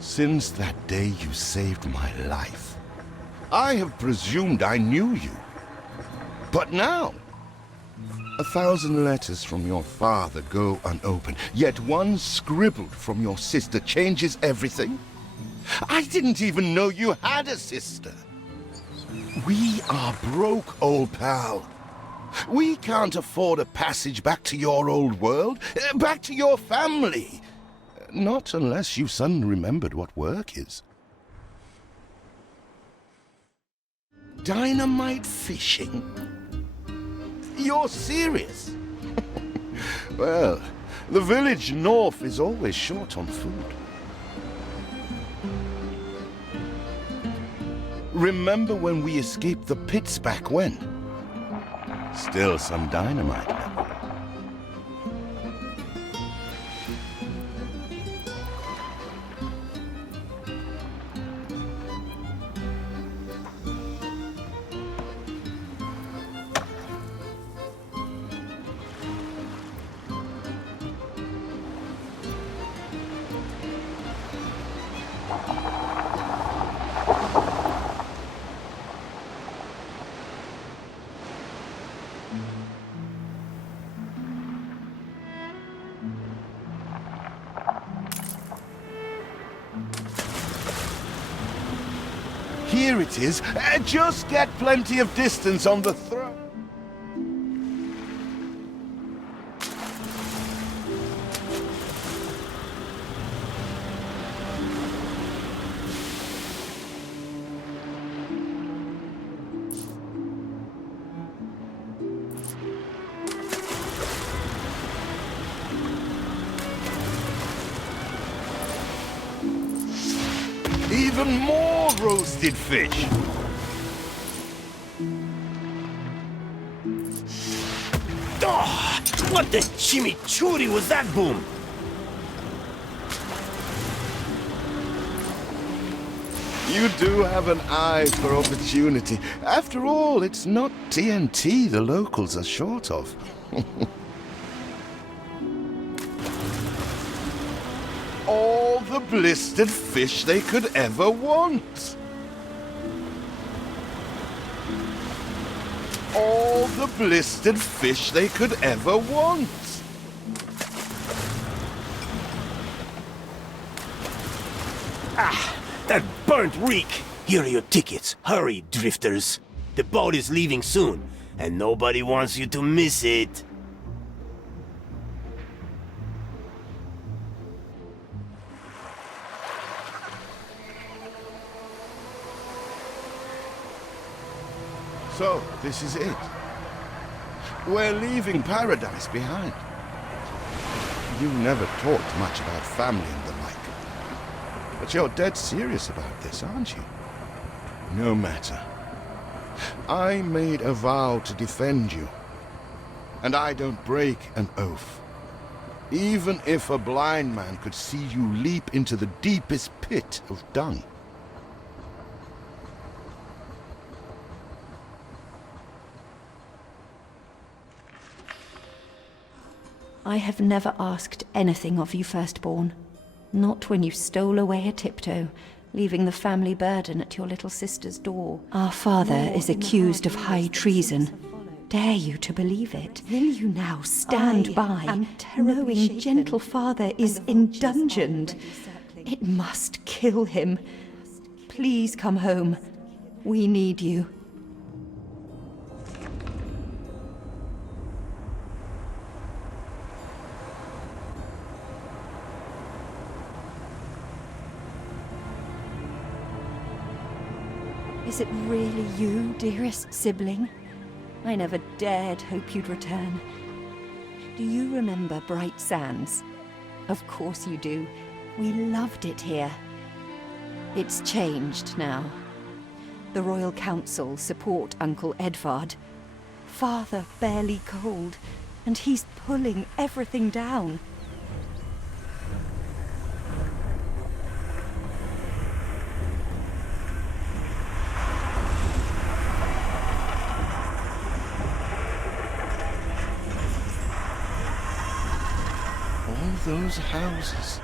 Since that day you saved my life, I have presumed I knew you. But now, 1,000 letters from your father go unopened, yet one scribbled from your sister changes everything? I didn't even know you had a sister. We are broke, old pal. We can't afford a passage back to your old world, back to your family. Not unless you suddenly remembered what work is. Dynamite fishing? You're serious? Well, the village north is always short on food. Remember when we escaped the pits back when? Still some dynamite left. Here it is. Just get plenty of distance on the throw. Even more roasted fish. Oh, what the chimichurri was that boom? You do have an eye for opportunity. After all, it's not TNT the locals are short of. All the blistered fish they could ever want. All the blistered fish they could ever want. Ah, that burnt reek! Here are your tickets. Hurry, drifters. The boat is leaving soon, and nobody wants you to miss it. So, this is it. We're leaving paradise behind. You never talked much about family and the like. But you're dead serious about this, aren't you? No matter. I made a vow to defend you. And I don't break an oath. Even if a blind man could see you leap into the deepest pit of dung. I have never asked anything of you, firstborn. Not when you stole away a tiptoe, leaving the family burden at your little sister's door. Our father is accused of high treason. Dare you to believe it? Will you now stand by, knowing gentle father is indungeoned? It must kill him. Please come home. We need you. Is it really you, dearest sibling? I never dared hope you'd return. Do you remember Bright Sands? Of course you do. We loved it here. It's changed now. The Royal Council support Uncle Edvard. Father barely cold, and he's pulling everything down. Those houses.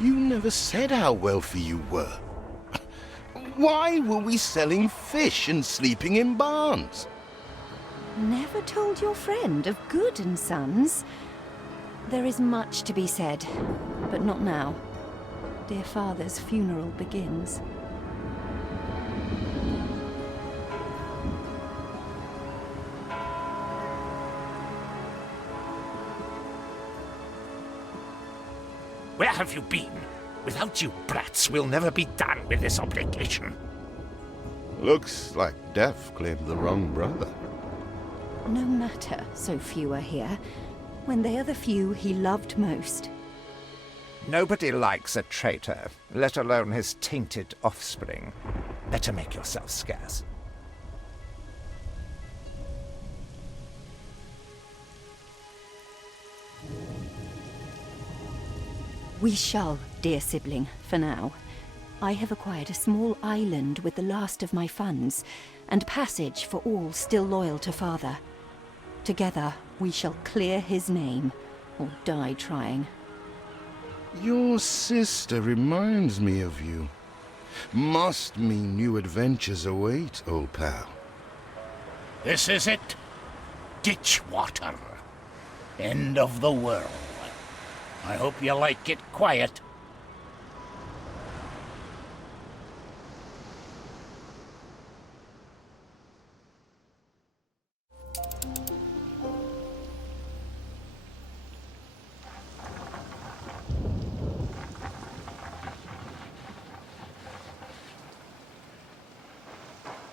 You never said how wealthy you were. Why were we selling fish and sleeping in barns? Never told your friend of Good and Sons? There is much to be said, but not now. Dear father's funeral begins. Where have you been? Without you brats, we'll never be done with this obligation. Looks like Death claimed the wrong brother. No matter, so few are here, when they are the few he loved most. Nobody likes a traitor, let alone his tainted offspring. Better make yourself scarce. We shall, dear sibling, for now. I have acquired a small island with the last of my funds, and passage for all still loyal to father. Together, we shall clear his name, or die trying. Your sister reminds me of you. Must mean new adventures await, old pal. This is it. Ditch water. End of the world. I hope you like it quiet.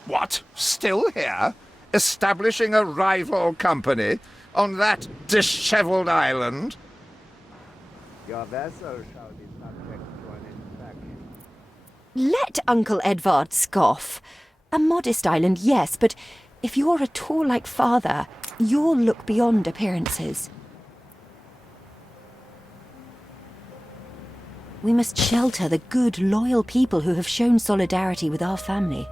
What? Still here? Establishing a rival company on that disheveled island? Your vessel shall be subject to an inspection. Let Uncle Edvard scoff. A modest island, yes, but if you're at all like father, you'll look beyond appearances. We must shelter the good, loyal people who have shown solidarity with our family.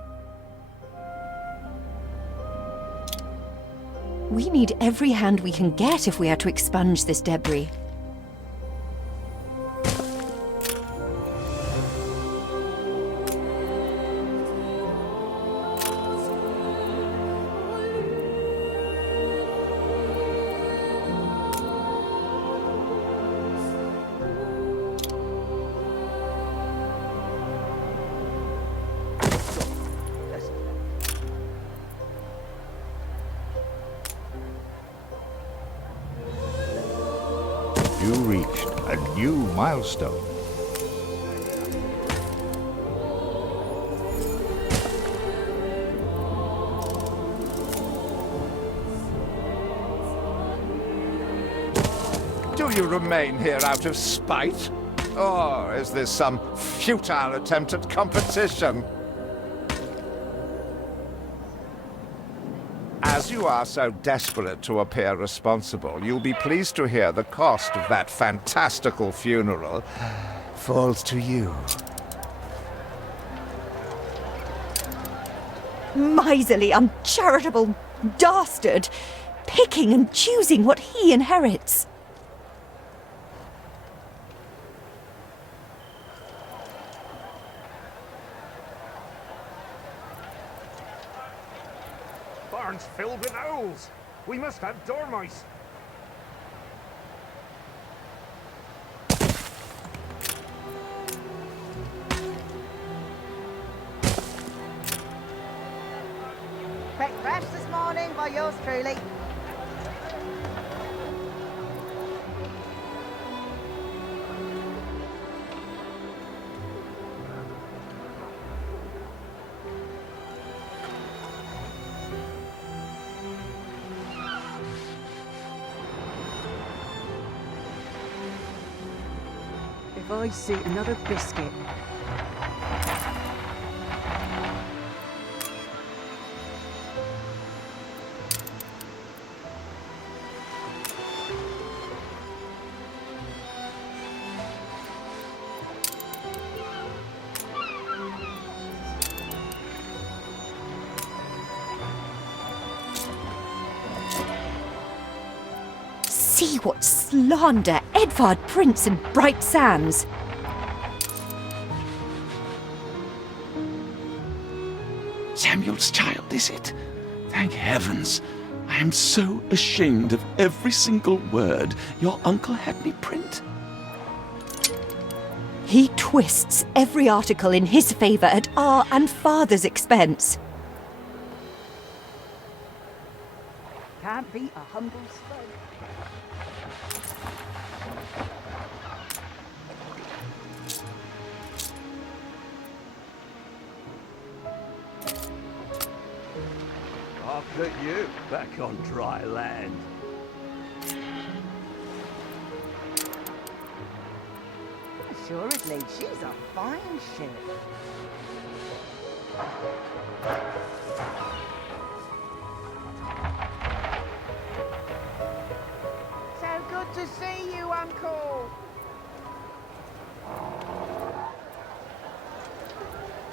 We need every hand we can get if we are to expunge this debris. You reached a new milestone. Do you remain here out of spite? Or is this some futile attempt at competition? As you are so desperate to appear responsible, you'll be pleased to hear the cost of that fantastical funeral falls to you. Miserly, uncharitable dastard! Picking and choosing what he inherits! Barns filled with owls! We must have dormice! Quick crash this morning by yours truly. If I see another biscuit. See what slander Edvard Prince and Bright Sands! Samuel's child, is it? Thank heavens. I am so ashamed of every single word your uncle had me print. He twists every article in his favour at our and father's expense. Can't beat a humble spud. I'll put you back on dry land. Assuredly, she's a fine ship. So good to see you, Uncle.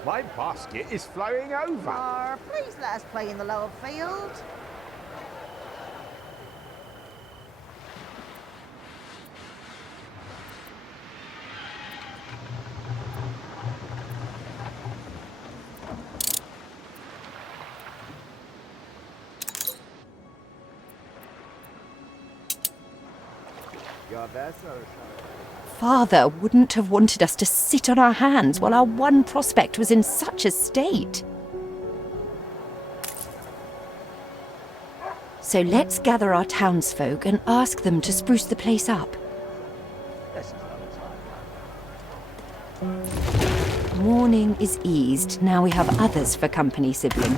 My basket is flowing over. Please let us play in the lower field. Your vessel Father wouldn't have wanted us to sit on our hands while our one prospect was in such a state. So let's gather our townsfolk and ask them to spruce the place up. Mourning is eased, now we have others for company, sibling.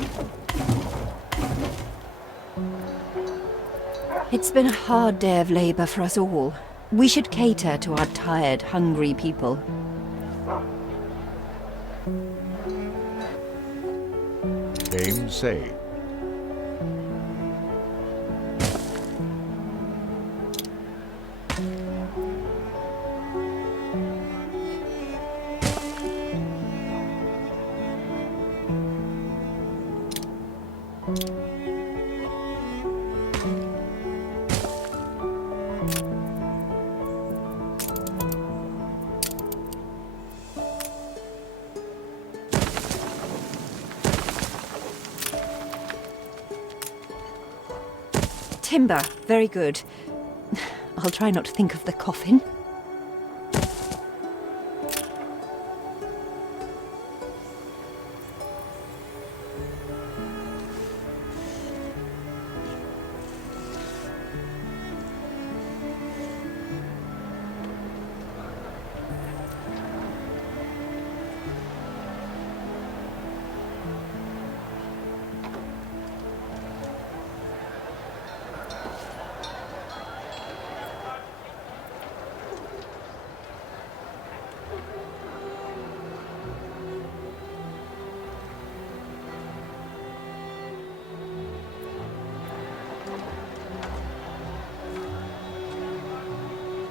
It's been a hard day of labour for us all. We should cater to our tired, hungry people. Aim say. Timber, very good. I'll try not to think of the coffin.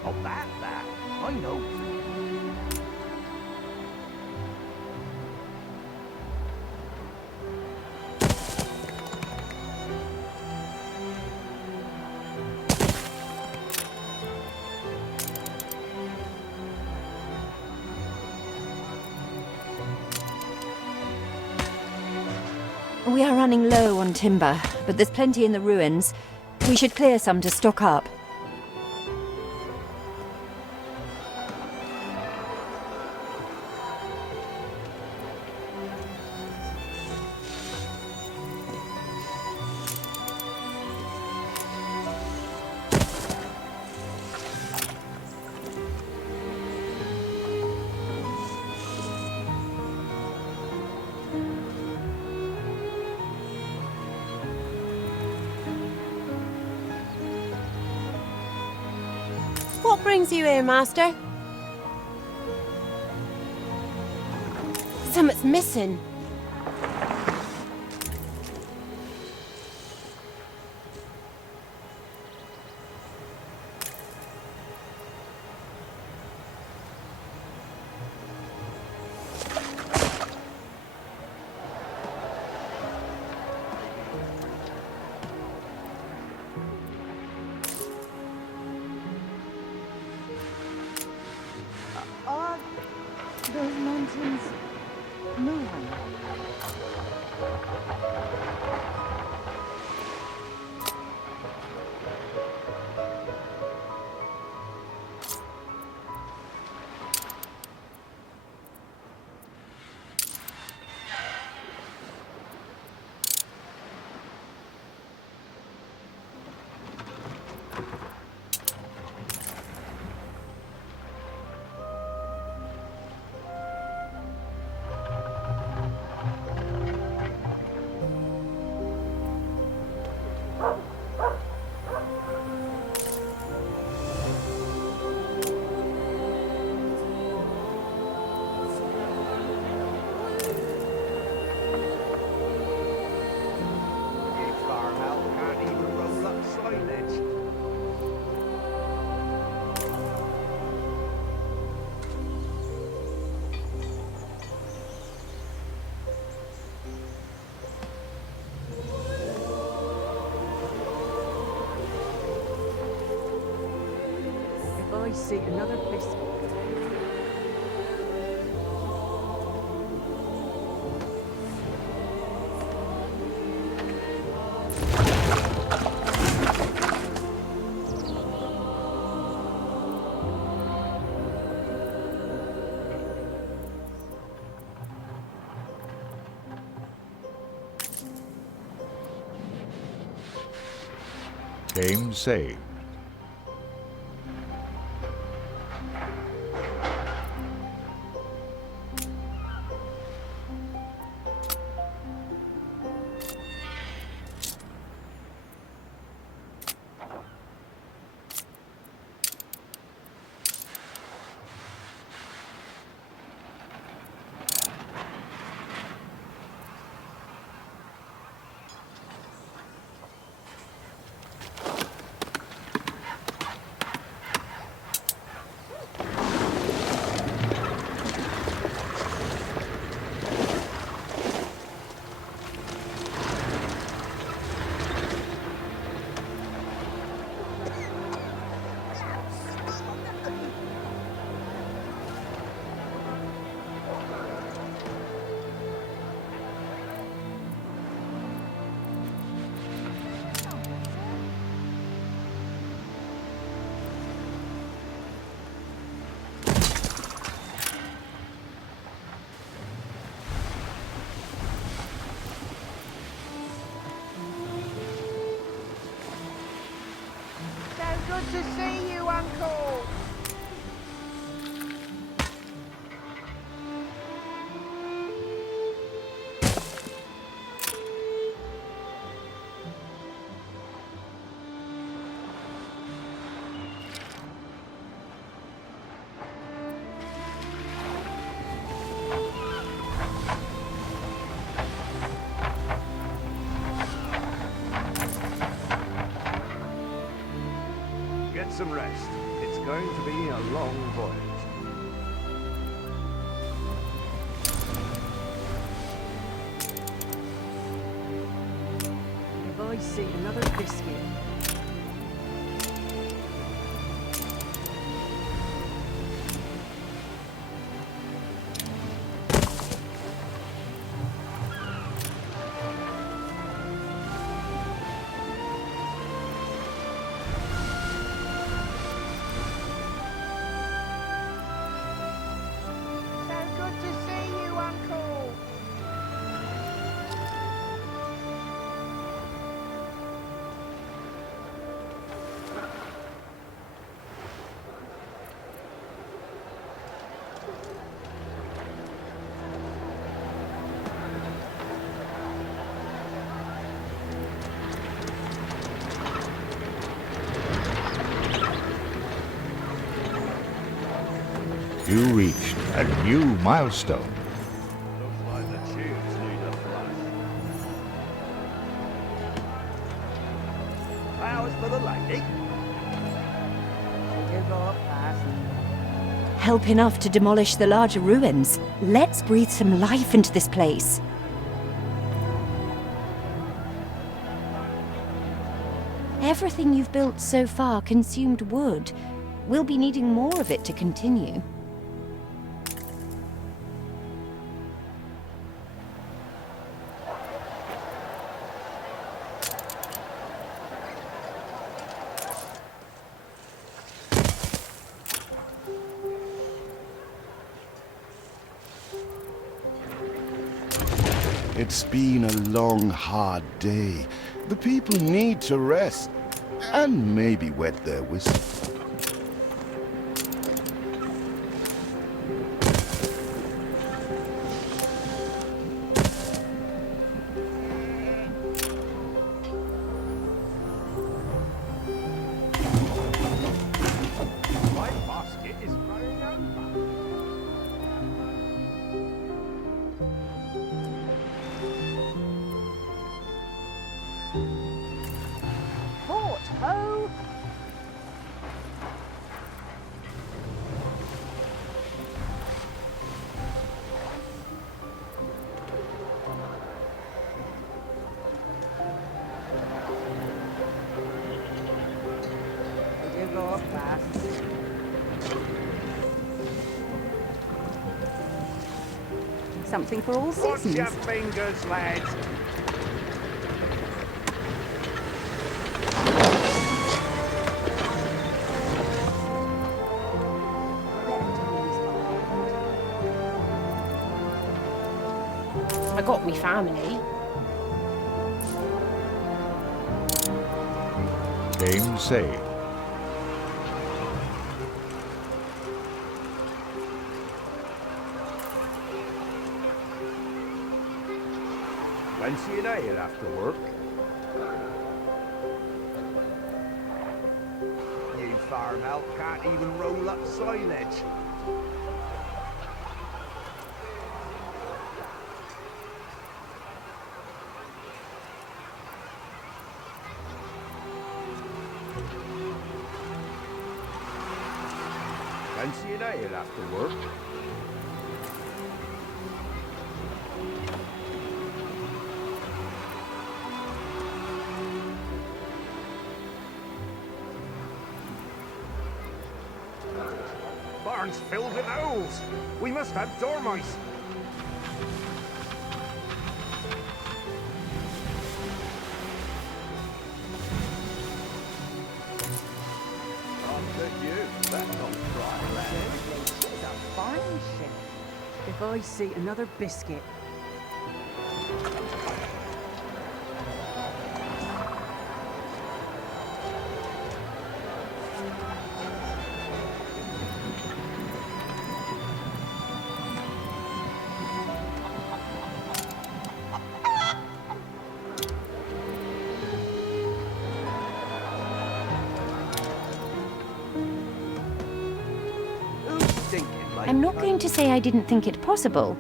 Oh, that. I know. We are running low on timber, but there's plenty in the ruins. We should clear some to stock up. What brings you here, Master? Something's missing. Are those mountains moving? I see another biscuit. Game saved. Good to see you, Uncle. Get some rest. It's going to be a long voyage. If I see another biscuit. You reached a new milestone. Looks like the tubes need a flush. Flowers for the lady. You go up fast. Help enough to demolish the larger ruins. Let's breathe some life into this place. Everything you've built so far consumed wood. We'll be needing more of it to continue. It's been a long, hard day. The people need to rest and maybe wet their whistles. My basket is running over. Port ho! You go up fast. something for all Watch seasons. your fingers, lads. I got me family. Game saved. Fancy an ale after work? You farm elk can't even roll up silage. Fancy an ale after work? Barn's filled with owls. We must have dormice. I'll bet you that don't dry land. It's a fine ship. If I see another biscuit. Who's thinking like I'm not going to say I didn't think it possible.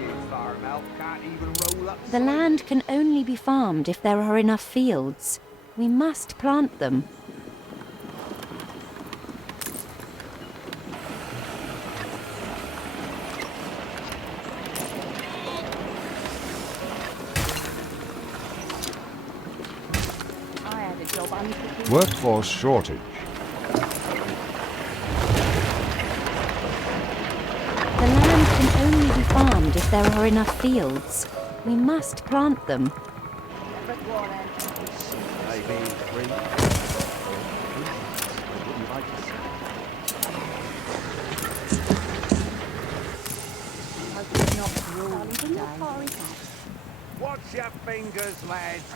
You farm elk can't even roll up The land can only be farmed if there are enough fields. We must plant them. I had a job unpicking. Workforce shortage. The land can only be farmed if there are enough fields. We must plant them. maybe three? Wouldn't like to see. Hope it's not cruel today. Watch your fingers, lads.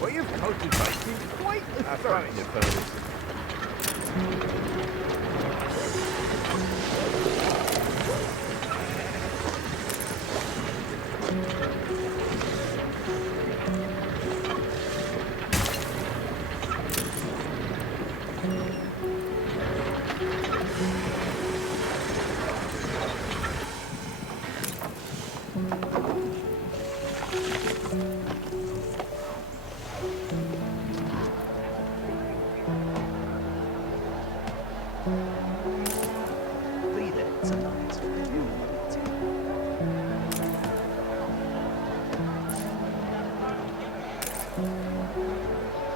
Well, you've cultivated quite the thirst. Be there tonight. You need to.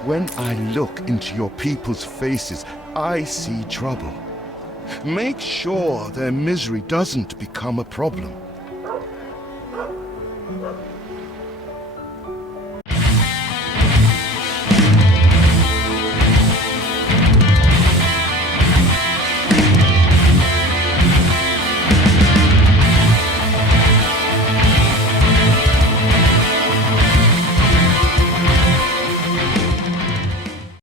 When I look into your people's faces, I see trouble. Make sure their misery doesn't become a problem.